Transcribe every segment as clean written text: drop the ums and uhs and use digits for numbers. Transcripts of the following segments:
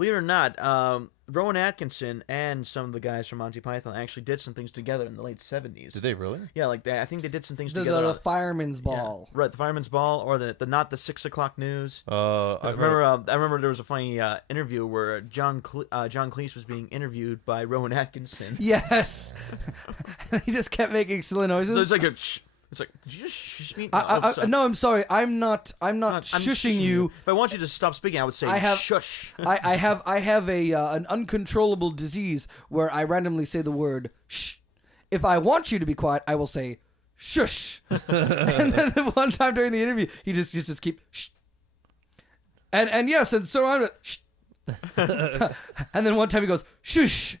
believe it or not, Rowan Atkinson and some of the guys from Monty Python actually did some things together in the late 70s. Did they really? Yeah, like I think they did some things together. The Fireman's Ball. Yeah, right, the Fireman's Ball, or the not the 6 o'clock news. I remember there was a funny interview where John Cleese was being interviewed by Rowan Atkinson. Yes. He just kept making silly noises. So it's like a shh. It's like, did you just shush me? No, I'm sorry. I'm not shushing you. If I want you to stop speaking, I would say shush. I have an uncontrollable disease where I randomly say the word shh. If I want you to be quiet, I will say shush. And then one time during the interview, he just keep shh. And yes, and so I'm shh. And then one time he goes shush.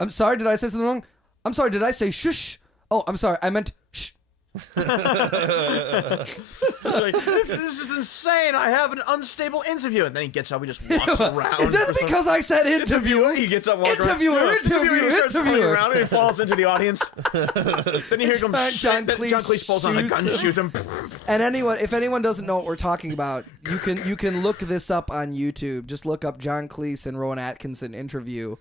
I'm sorry, did I say something wrong? I'm sorry, did I say shush? Oh, I'm sorry, I meant shh. Like, this is insane. I have an unstable interview. And then he gets up, he just walks around. Is that because I said interviewer? He gets up, walks around. Interviewer. He starts running around and he falls into the audience. Then you hear him John Cleese falls on the gun, shoots him. And if anyone doesn't know what we're talking about, you can look this up on YouTube. Just look up John Cleese and Rowan Atkinson interview.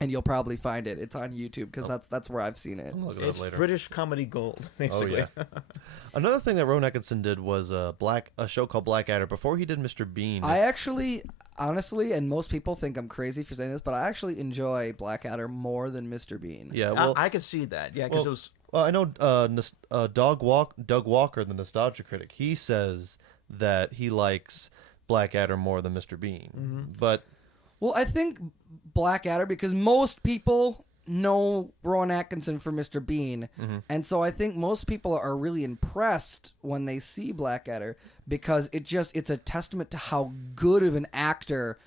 And you'll probably find it. It's on YouTube because that's where I've seen it. It's British comedy gold, basically. Oh, yeah. Another thing that Rowan Atkinson did was a show called Blackadder before he did Mr. Bean. I actually, honestly, and most people think I'm crazy for saying this, but I actually enjoy Blackadder more than Mr. Bean. Yeah, well, I could see that. Yeah, because it was. Well, I know Doug Walker, the nostalgia critic, he says that he likes Blackadder more than Mr. Bean, but. Well, I think Blackadder, because most people know Rowan Atkinson for Mr. Bean, and so I think most people are really impressed when they see Blackadder because it's a testament to how good of an actor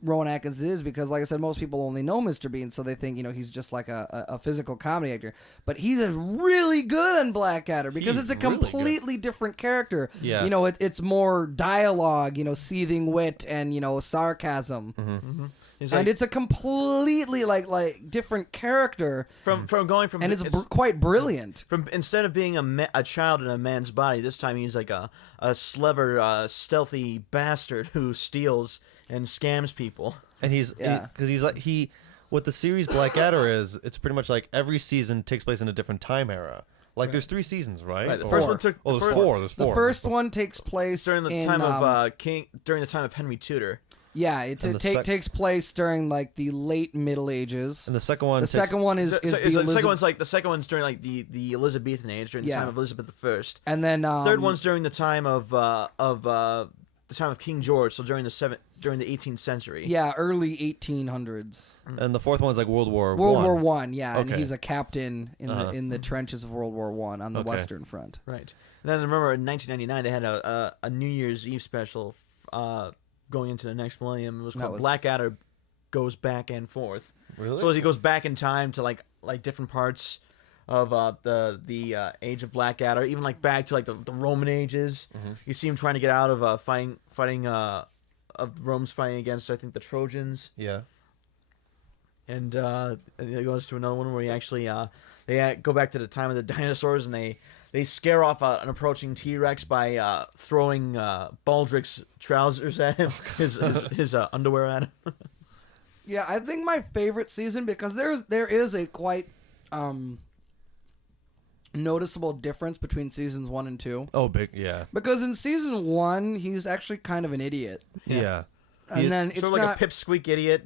Rowan Atkinson is, because like I said, most people only know Mr. Bean, so they think he's just like a physical comedy actor, but he's really good on Blackadder because it's a completely different character. Yeah. It's more dialogue, seething wit and sarcasm. And it's a completely like different character from going from, and it's quite brilliant. From instead of being a child in a man's body, this time he's like a stealthy bastard who steals and scams people. And what the series Blackadder is, it's pretty much like every season takes place in a different time era. Like there's 3 seasons, right? Right. The first one took. There's 4. There's 4. The first one takes place during the time of during the time of Henry Tudor. Yeah, it takes place during like the late Middle Ages. And the second one. The second one's during like the Elizabethan age, during the time of Elizabeth I. And then third one's during the time of King George, so during the 18th century. Yeah, early 1800s. And the fourth one's like World War I, yeah, okay. And he's a captain in the trenches of World War I on the Western Front. Right. And then I remember in 1999 they had a New Year's Eve special going into the next millennium. It was called Blackadder Goes Back and Forth. Really? So he goes back in time to like different parts of the age of Blackadder, even like back to like the Roman ages. You see him trying to get out of fighting of Rome's fighting against, I think, the Trojans. Yeah. And it goes to another one where he actually they go back to the time of the dinosaurs, and they scare off an approaching T-Rex by throwing Baldrick's trousers at him, his underwear at him. Yeah, I think my favorite season, because there is a quite noticeable difference between seasons 1 and 2. Oh, big, yeah. Because in season 1, he's actually kind of an idiot. Yeah. And then it's sort of like a pipsqueak idiot.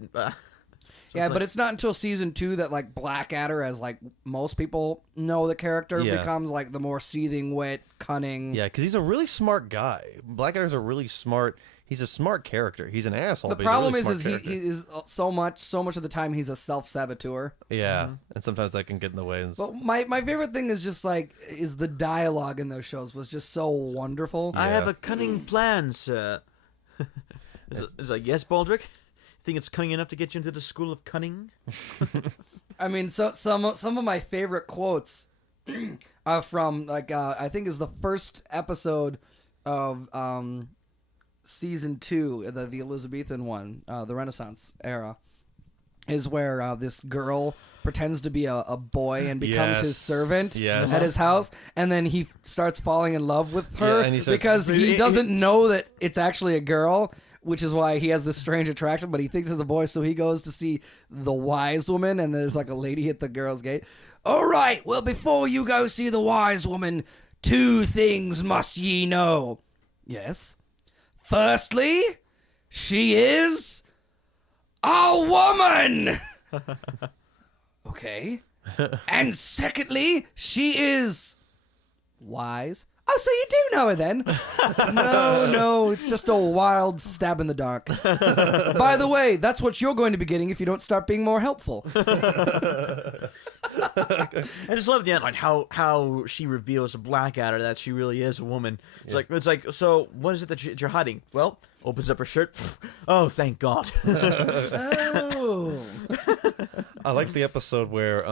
Yeah, but it's not until season 2 that like Blackadder, as like most people know the character, becomes like the more seething wit, cunning. Yeah, because he's a really smart guy. Blackadder's a really smart. He's a smart character. He's an asshole. The problem is he is so much of the time he's a self-saboteur. Yeah, and sometimes that can get in the way. But my favorite thing is just like the dialogue in those shows was just so wonderful. I have a cunning plan, sir. It's like, yes, Baldrick. Think it's cunning enough to get you into the school of cunning? I mean, so some of my favorite quotes are from like I think is the first episode of season 2, the Elizabethan one, the Renaissance era, is where this girl pretends to be a boy and becomes his servant at his house, and then he starts falling in love with her because he doesn't know that it's actually a girl. which is why he has this strange attraction, but he thinks it's a boy, so he goes to see the wise woman, and there's like a lady at the girl's gate. All right, well, before you go see the wise woman, 2 things must ye know. Yes. Firstly, she is a woman. Okay. And secondly, she is wise. Oh, so you do know her then? No, it's just a wild stab in the dark. By the way, that's what you're going to be getting if you don't start being more helpful. I just love the end, like how she reveals to Blackadder that she really is a woman. It's like, so what is it that you're hiding? Well, opens up her shirt. Oh, thank God. Oh. I like the episode where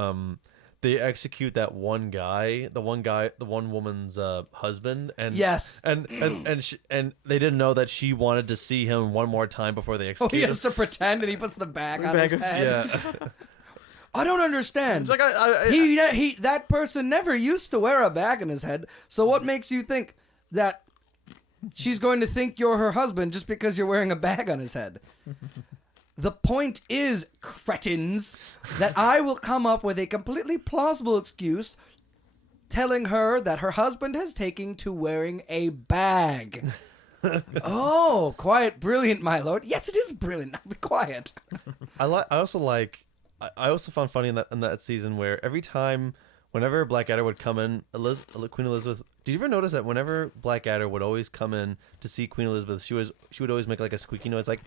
they execute that one guy, the one woman's husband, and Yes. and they didn't know that she wanted to see him one more time before they Oh, execute he him. has to pretend, and he puts the bag on his head. Yeah. I don't understand. It's like He that person never used to wear a bag on his head. So what makes you think that she's going to think you're her husband just because you're wearing a bag on his head? The point is, cretins, that I will come up with a completely plausible excuse telling her that her husband has taken to wearing a bag. Oh, quite brilliant, my lord. Yes, it is brilliant. Now be quiet. I also found funny in that season where every time, whenever Blackadder would come in, Queen Elizabeth. Did you ever notice that whenever Blackadder would always come in to see Queen Elizabeth, she would always make like a squeaky noise, like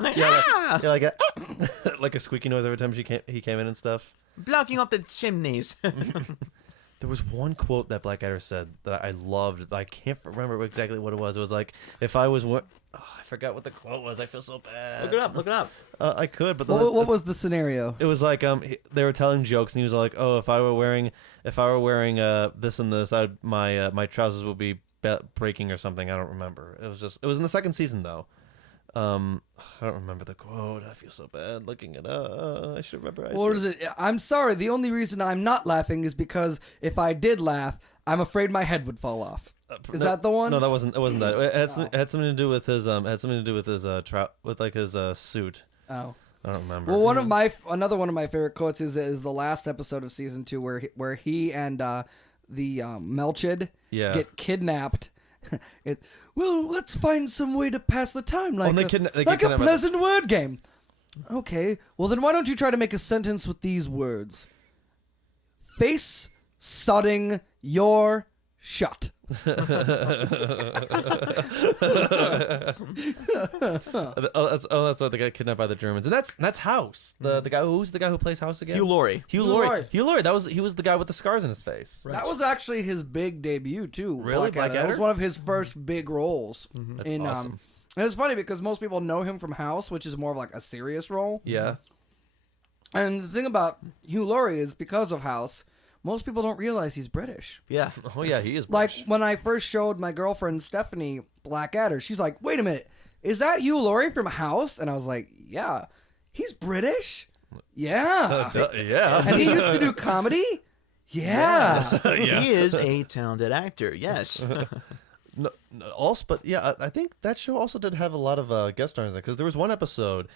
like a like a squeaky noise every time he came in and stuff. blocking off the chimneys. There was one quote that Blackadder said that I loved. I can't remember exactly what it was. It was like, if I was I forgot what the quote was. I feel so bad. Look it up. I could, but What was the scenario? it was like they were telling jokes, and he was like, "Oh, if I were wearing this and this, my trousers would be breaking or something." I don't remember. It was in the second season though. I don't remember the quote. I feel so bad looking it up. I should remember. What is it? I'm sorry. The only reason I'm not laughing is because if I did laugh, I'm afraid my head would fall off. Is that the one? No, that wasn't. It wasn't that. It had something to do with his his suit. Oh. I don't remember. Well, another one of my favorite quotes is the last episode of season 2 where he and the Melchid get kidnapped. Well, let's find some way to pass the time, like they a kidnap pleasant word game. Okay, well then why don't you try to make a sentence with these words? Face sodding your shut. That's why they got kidnapped by the Germans, and that's House. The guy who plays House again. Hugh Laurie. Hugh Laurie. He was the guy with the scars in his face. Right. That was actually his big debut too. Really? Blackadder. That was one of his first big roles. That's awesome. And it's funny because most people know him from House, which is more of like a serious role. Yeah. And the thing about Hugh Laurie is because of House, most people don't realize he's British. Yeah. Oh yeah, he is Like British. when I first showed my girlfriend Stephanie Blackadder, she's like, "Wait a minute, is that Hugh Laurie from House?" And I was like, "Yeah, he's British. Yeah, Yeah. and he used to do comedy. Yeah, He is a talented actor. Yes. No, also, but yeah, I think that show also did have a lot of guest stars because there was one episode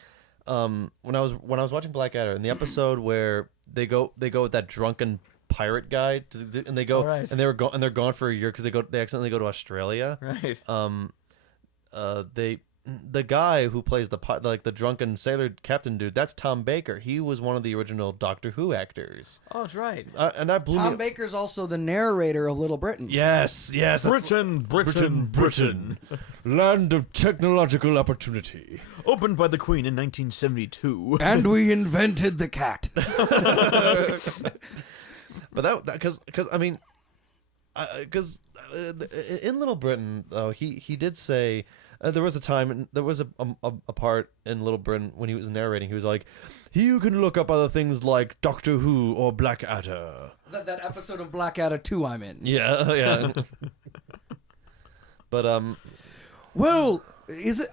when I was watching Blackadder, in the episode where they go with that drunken pirate guy and they go right. and they're gone for a year because they accidentally go to Australia. Right. The guy who plays the drunken sailor captain dude, that's Tom Baker. He was one of the original Doctor Who actors. Oh, that's right. And that blew Tom me. Baker's also the narrator of Little Britain. Yes. That's, Britain. land of technological opportunity. Opened by the Queen in 1972. And we invented the cat. But that because I mean, because in Little Britain, he did say there was a time, there was a part in Little Britain when he was narrating. He was like, "You can look up other things like Doctor Who or Blackadder." That episode of Blackadder 2 I'm in. Yeah. But Well, is it?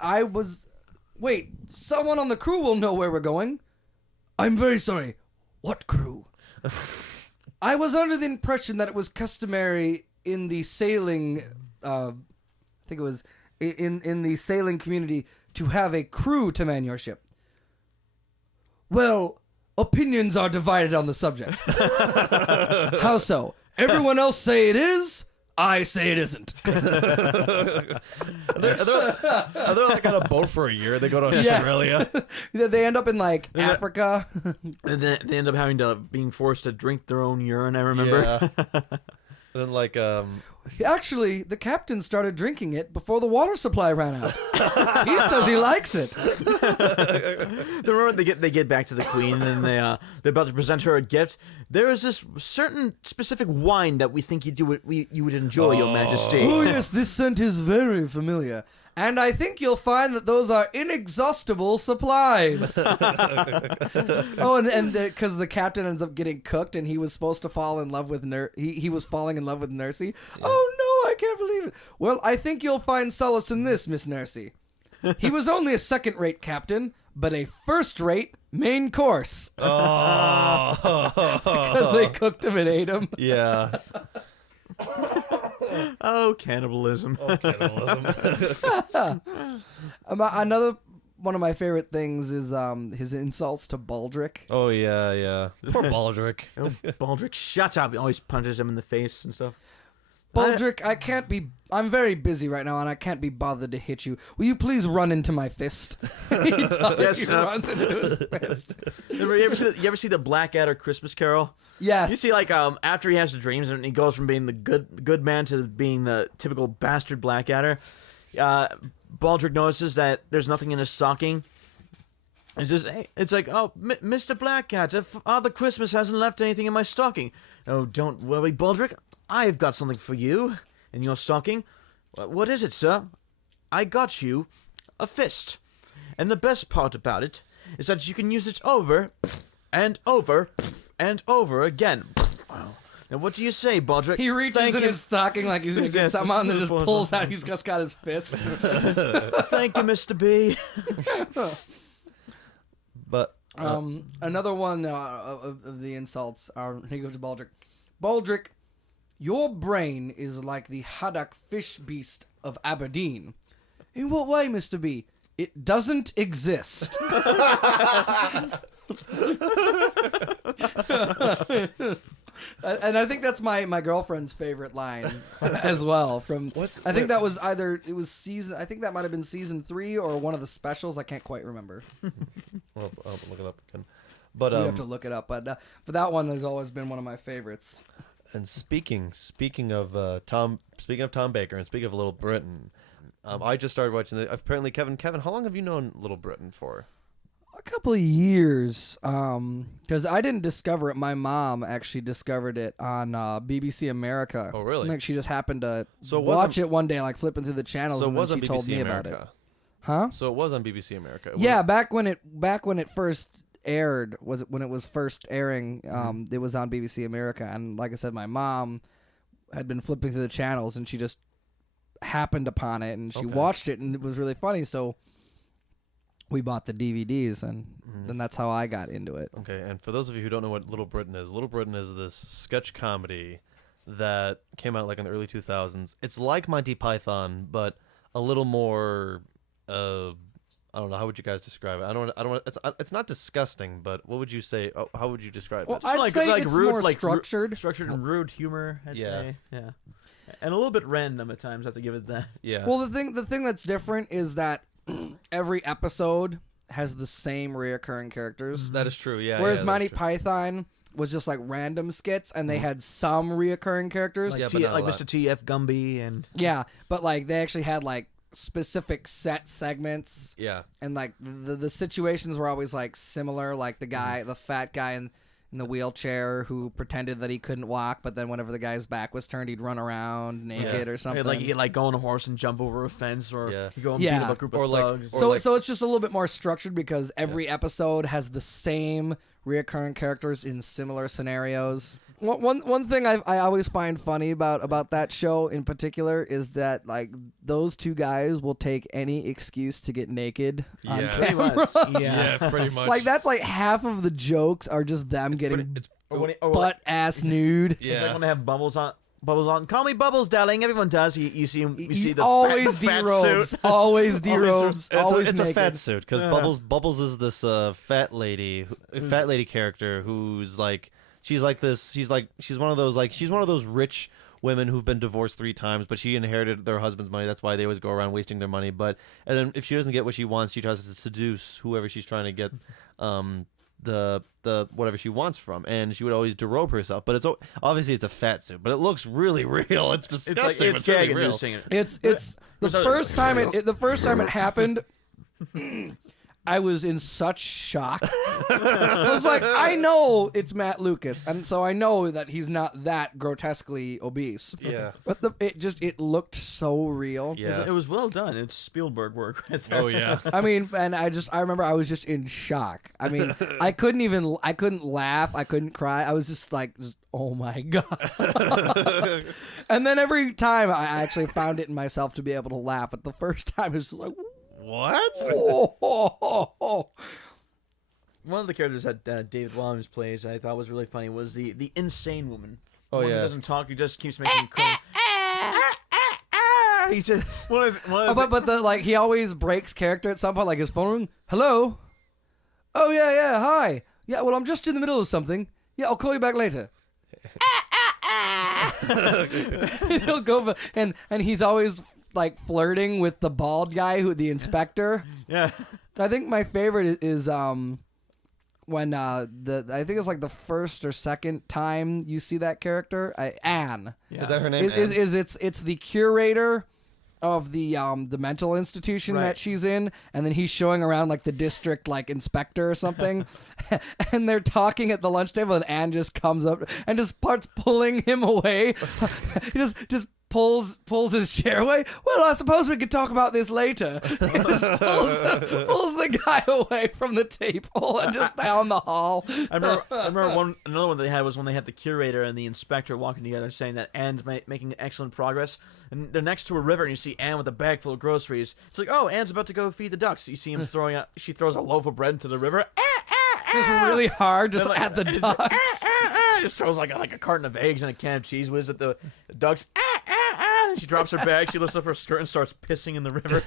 Wait, someone on the crew will know where we're going. I'm very sorry. What crew? I was under the impression that it was customary in the sailing, I think it was in the sailing community to have a crew to man your ship? Well, opinions are divided on the subject. How so? Everyone else say it is. I say it isn't. Are they like on a boat for a year? They go to Australia. They end up in like Africa. And then they end up being forced to drink their own urine. I remember. Yeah. And then like Actually, the captain started drinking it before the water supply ran out. He says he likes it. Remember they get back to the queen and they're about to present her a gift. There is this certain specific wine that we think you would enjoy, Your Majesty. Oh yes, this scent is very familiar. And I think you'll find that those are inexhaustible supplies. and because the captain ends up getting cooked, and he was supposed to fall in love with he was falling in love with Nursey. Yeah. Oh no, I can't believe it. Well, I think you'll find solace in this, Miss Nursey. He was only a second-rate captain, but a first-rate main course. Oh, because they cooked him and ate him. Yeah. Oh, cannibalism. Another one of my favorite things is his insults to Baldric. Oh, yeah. Poor Baldric. Oh, Baldric, shut up. He always punches him in the face and stuff. Baldric, I'm very busy right now and I can't be bothered to hit you. Will you please run into my fist? He runs into his fist. You ever see the Blackadder Christmas Carol? Yes. You see, like, after he has the dreams and he goes from being the good man to being the typical bastard Blackadder, Baldric notices that there's nothing in his stocking. It's like, oh, Mr. Blackadder, Father Christmas hasn't left anything in my stocking. Oh, don't worry, Baldric. I've got something for you in your stocking. What is it, sir? I got you a fist. And the best part about it is that you can use it over and over and over again. Now, what do you say, Baldric? He reaches in his stocking like he's going to get something out and then just pulls out. He's just got his fist. Thank you, Mr. B. But another one of the insults are, he goes to Baldric. Baldric, your brain is like the haddock fish beast of Aberdeen. In what way, Mr. B? It doesn't exist. And I think that's my girlfriend's favorite line as well. I think that was I think that might have been season 3 or one of the specials. I can't quite remember. I'll look it up again. But you'd have to look it up. But that one has always been one of my favorites. And speaking of Tom Baker and speaking of Little Britain, I just started watching apparently Kevin, how long have you known Little Britain for? A couple of years, because I didn't discover it. My mom actually discovered it on BBC America. Oh, really? Like she just happened to watch it one day, like flipping through the channels, so and then she told me about it. Huh? So it was on BBC America. Back when it first aired, when it was first airing, it was on BBC America, and like I said, my mom had been flipping through the channels, and she just happened upon it, and she watched it, and it was really funny, so we bought the DVDs, and then that's how I got into it. Okay, and for those of you who don't know what Little Britain is this sketch comedy that came out like in the early 2000s. It's like Monty Python, but a little more, I don't know, how would you guys describe it? I don't. It's not disgusting, but what would you say? How would you describe it? I'd say it's rude, more structured. Structured and rude humor, I'd say. Yeah. And a little bit random at times, I have to give it that. Yeah. Well, the thing that's different is that every episode has the same reoccurring characters. That is true, yeah. Whereas yeah, Monty Python was just like random skits, and they had some reoccurring characters. Like, like Mr. T.F. Gumby and... Yeah, but like they actually had like specific set segments. Yeah. And like the situations were always like similar, like the fat guy in the wheelchair who pretended that he couldn't walk, but then whenever the guy's back was turned, he'd run around naked or something. Like he'd like go on a horse and jump over a fence, or he'd go and beat up a group of thugs. So it's just a little bit more structured because every episode has the same reoccurring characters in similar scenarios. One thing I always find funny about that show in particular is that like those two guys will take any excuse to get naked on camera. Yeah, pretty much. Like that's like half of the jokes are just them getting butt ass nude. Yeah. It's like when they have bubbles on Bubbles on. Call me Bubbles, darling. Everyone does. You see him. You see the always fat D-robes. suit. Always D-robes. Always It's a naked. fat suit because Bubbles is this fat lady character who's like she's one of those rich women who've been divorced 3 times, but she inherited their husband's money. That's why they always go around wasting their money. And then if she doesn't get what she wants, she tries to seduce whoever she's trying to get the whatever she wants from, and she would always derobe herself. But obviously it's a fat suit, but it looks really real. It's disgusting. It's really gag real. inducing. It's the first time it happened. I was in such shock. I was like, I know it's Matt Lucas, and so I know that he's not that grotesquely obese. Yeah. But it looked so real. Yeah. It was well done. It's Spielberg work right there. Oh yeah. I mean, and I remember I was just in shock. I mean, I couldn't laugh, I couldn't cry. I was just like, oh my god. And then every time I actually found it in myself to be able to laugh, but the first time it was just like, What? oh. One of the characters that David Walliams plays, I thought was really funny, was the insane woman. Oh, One who yeah. doesn't talk. He just keeps making cry. He just But he always breaks character at some point, like his phone ring. Hello. Oh yeah, hi. Yeah, well I'm just in the middle of something. Yeah, I'll call you back later. He'll go and he's always like flirting with the bald guy, the inspector. yeah. I think my favorite is when I think it's like the first or second time you see that character, Anne. Yeah. Is that her name? It's the curator of the mental institution Right. that she's in, and then he's showing around like the district like inspector or something, and they're talking at the lunch table, and Anne just comes up and just starts pulling him away. He just pulls his chair away. Well, I suppose we could talk about this later. He just pulls the guy away from the table and just down the hall. I remember another one they had was when they had the curator and the inspector walking together, saying that Anne's making excellent progress, and they're next to a river, and you see Anne with a bag full of groceries. It's like, oh, Anne's about to go feed the ducks. You see him she throws a loaf of bread into the river. Just really hard, just at the ducks. Just throws like a carton of eggs and a can of cheese whiz at the ducks. And she drops her bag. She lifts up her skirt and starts pissing in the river.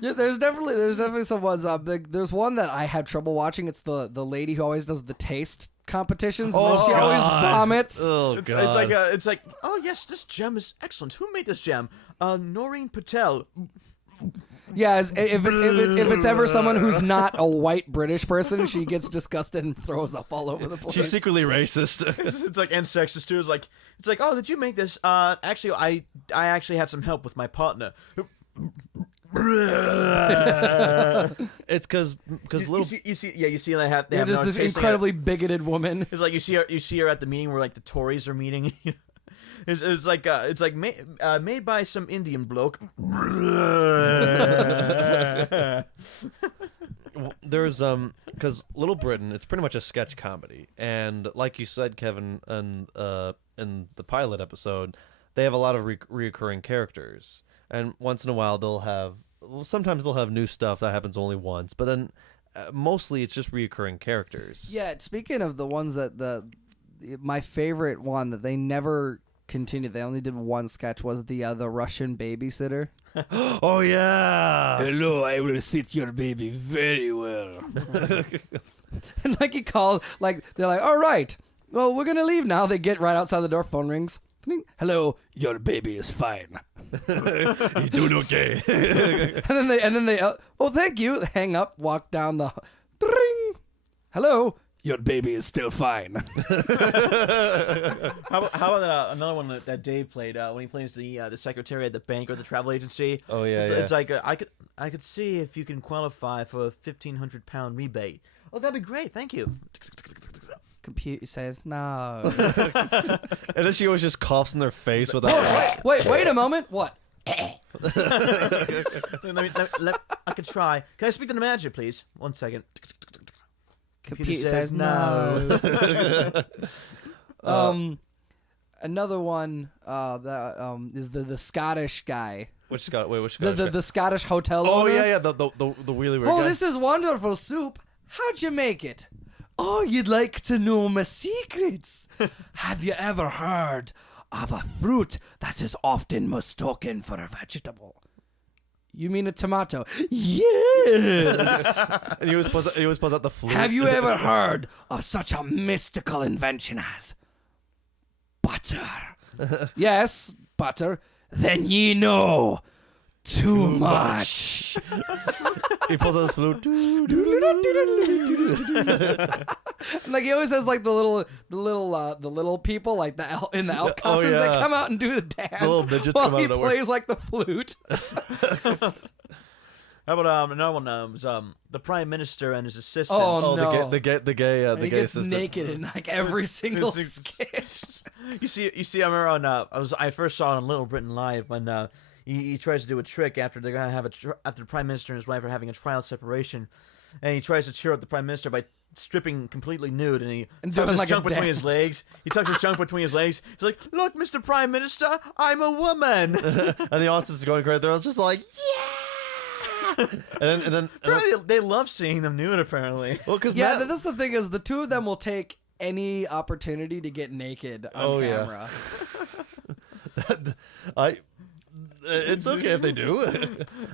Yeah, there's definitely some ones. There's one that I had trouble watching. It's the lady who always does the taste competitions. And then she always vomits. Oh It's god. like, oh yes, this gem is excellent. Who made this gem? Noreen Patel. Yeah, if it's ever someone who's not a white British person, she gets disgusted and throws up all over the place. She's secretly racist. It's like, and sexist too. It's like, oh, did you make this? Actually, I actually had some help with my partner. It's because little. you see they have You're no just this tasting incredibly bigoted woman. It's like you see her at the meeting where like the Tories are meeting. It's like made by some Indian bloke. There's because Little Britain, it's pretty much a sketch comedy, and like you said, Kevin, in the pilot episode, they have a lot of reoccurring characters, and once in a while sometimes they'll have new stuff that happens only once, but then mostly it's just reoccurring characters. Yeah, speaking of the ones that my favorite one that they never continued, they only did one sketch, was the Russian babysitter. Oh yeah. Hello, I will sit your baby very well. And like he called, like they're like, all right, well, we're gonna leave now. They get right outside the door, phone rings. Hello, your baby is fine. He's doing okay. And then they oh, thank you. They hang up, walk down the ring. Hello, your baby is still fine. How about another one that Dave played when he plays the secretary at the bank or the travel agency? Oh yeah, It's like I could see if you can qualify for a £1,500 rebate. Oh, that'd be great. Thank you. Computer says no. And then she always just coughs in their face without. Wait a moment. What? I could try. Can I speak to the manager, please? 1 second. Computer says no. Another one that is the Scottish guy. Which Scott? Wait, which The Scottish hotel Oh owner. yeah, the really weird Oh, guy. this is wonderful soup. How'd you make it? Oh, you'd like to know my secrets? Have you ever heard of a fruit that is often mistaken for a vegetable? You mean a tomato? Yes. And he always pulls out the flute. Have you ever heard of such a mystical invention as butter? Yes, butter. Then ye know too much. He pulls out his flute. Like he always has like the little people like in the elf costumes yeah. that come out and do the dance. The little midgets while come out he of nowhere. plays like the flute. How about another one? Was the prime minister and his assistant. Oh, no. the gay And he gay gets assistant. naked in like every single skit. You see. I remember on I first saw it on Little Britain Live when he tries to do a trick after they're gonna have after the prime minister and his wife are having a trial separation, and he tries to cheer up the prime minister by stripping completely nude, and he tucks doing his like a junk between his dance. legs. He tucks his junk between his legs. He's like, "Look, Mr. Prime Minister, I'm a woman." And the audience is going crazy. They're all just like, yeah. and then Apparently, they love seeing them nude. Apparently, well, because Yeah, that's the thing is the two of them will take any opportunity to get naked on camera. It's okay if they do.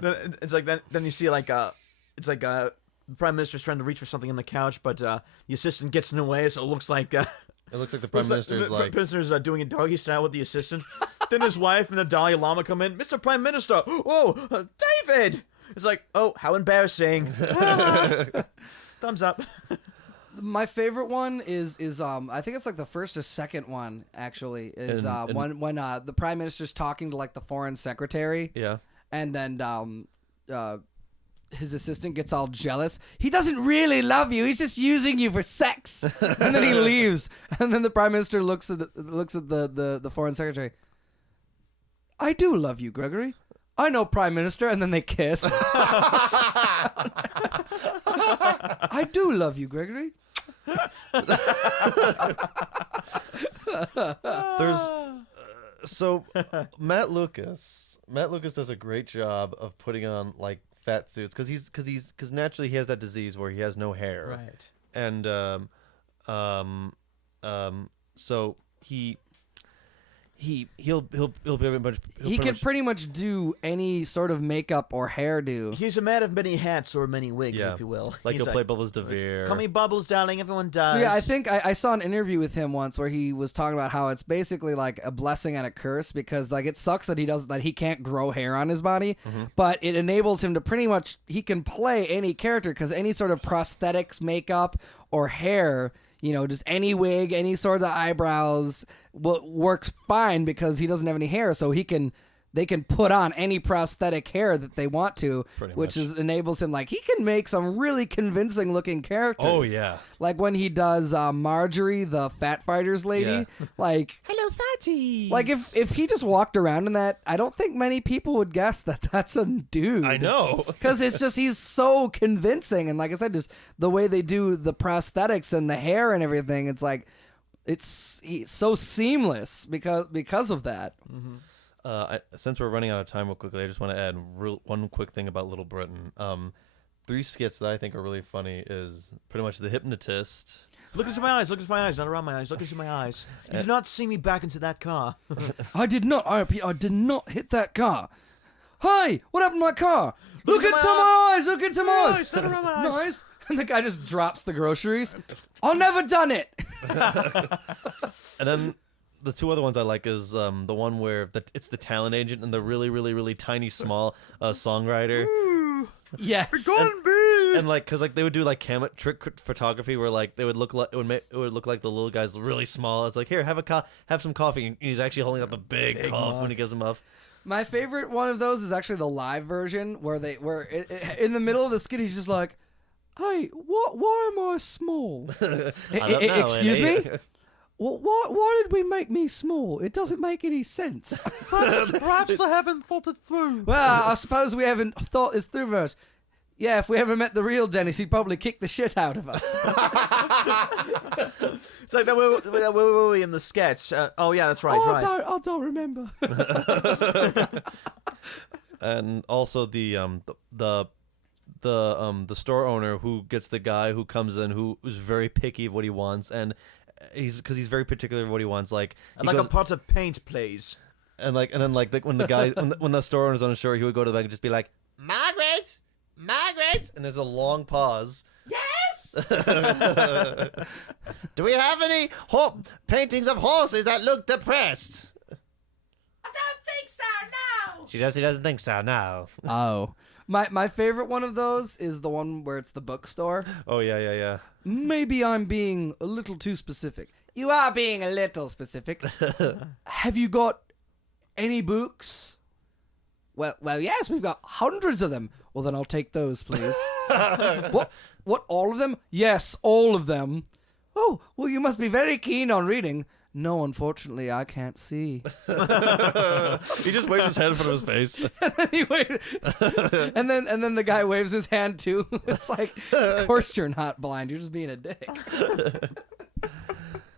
Then it's like then you see like it's like the prime minister's trying to reach for something on the couch, but the assistant gets in the way, so it looks like It looks like the prime minister is the like, prime minister's doing a doggy style with the assistant. Then his wife and the Dalai Lama come in. Mr. Prime Minister, oh, David. It's like, oh, how embarrassing. Thumbs up. My favorite one is I think it's like the first or second one actually is when the prime minister's talking to like the foreign secretary. yeah. And then his assistant gets all jealous. He doesn't really love you. He's just using you for sex. And then he leaves. And then the prime minister looks at the foreign secretary. I do love you, Gregory. I know, Prime Minister. And then they kiss. I do love you, Gregory. There's so Matt Lucas does a great job of putting on like fat suits because naturally he has that disease where he has no hair, Right. and so he'll be much He can pretty much do any sort of makeup or hairdo. He's a man of many hats or many wigs, Yeah. if you will. like He's he'll play Bubbles DeVere. Call me Bubbles, darling. Everyone does. Yeah, I think I saw an interview with him once where he was talking about how it's basically like a blessing and a curse because like it sucks that he can't grow hair on his body, but it enables him to pretty much he can play any character because any sort of prosthetics, makeup, or hair, you know, just any wig, any sort of eyebrows works fine because he doesn't have any hair, so they can put on any prosthetic hair that they want to, Pretty which much. is enables him like he can make some really convincing looking characters. Oh, yeah. Like when he does Marjorie, the fat fighters lady, Yeah. like Hello, fatty. like if he just walked around in that, I don't think many people would guess that that's a dude. I know. Because it's just he's so convincing, and like I said, just the way they do the prosthetics and the hair and everything, it's like it's so seamless because of that. Since we're running out of time real quickly, I just want to add one quick thing about Little Britain. 3 skits that I think are really funny is pretty much The Hypnotist. Look into my eyes. Look into my eyes. Not around my eyes. Look into my eyes. You do not see me back into that car. I did not. I did not hit that car. Hey, what happened to my car? Look into my eyes. Look into my eyes. Not around my eyes. Nice. And the guy just drops the groceries. I've never done it. And then the 2 other ones I like is the one where it's the talent agent and the really, really, really tiny, small songwriter. Yes. And like, cause like they would do like camera trick photography where like they would look like it would look like the little guy's really small. It's like, here, have some coffee, and he's actually holding up a big cough when he gives him off. My favorite one of those is actually the live version where in the middle of the skit he's just like, "Hey, why am I small? I don't know, Excuse me? eh? Well, why did we make me small? It doesn't make any sense." Perhaps I haven't thought it through. Well, I suppose we haven't thought this through first. Yeah, if we ever met the real Dennis, he'd probably kick the shit out of us. It's like where were we in the sketch? Oh yeah, that's right. Oh, right. I don't remember. And also the the store owner who gets the guy who comes in who is very picky of what he wants, and he's very particular of what he wants. Like And like a pot of paint, please. and then when the guy when the store owner's unsure, he would go to the bank and just be like, Margaret, and there's a long pause. Yes. Do we have any paintings of horses that look depressed? I don't think so. No. She doesn't think so. No. Oh. My favorite one of those is the one where it's the bookstore. Oh yeah. Maybe I'm being a little too specific. You are being a little specific. Have you got any books? Well, yes, we've got hundreds of them. Well, then I'll take those, please. What, all of them? Yes, all of them. Oh, well, you must be very keen on reading. No, unfortunately, I can't see. He just waves his hand in front of his face. and then the guy waves his hand too. It's like, of course you're not blind. You're just being a dick.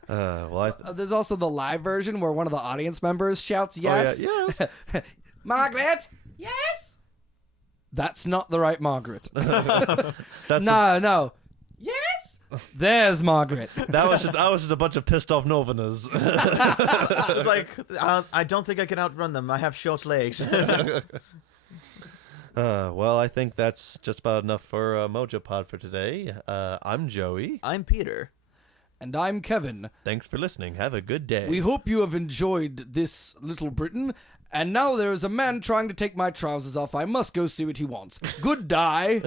There's also the live version where one of the audience members shouts yes. Oh, yeah. Yes. Margaret? Yes? That's not the right Margaret. That's no. Yes? There's Margaret. That was just a bunch of pissed off Northerners. It's like, I don't think I can outrun them. I have short legs. Well, I think that's just about enough for MoJoPod for today. I'm Joey. I'm Peter. And I'm Kevin. Thanks for listening. Have a good day. We hope you have enjoyed this Little Britain. And now there is a man trying to take my trousers off. I must go see what he wants. Good day.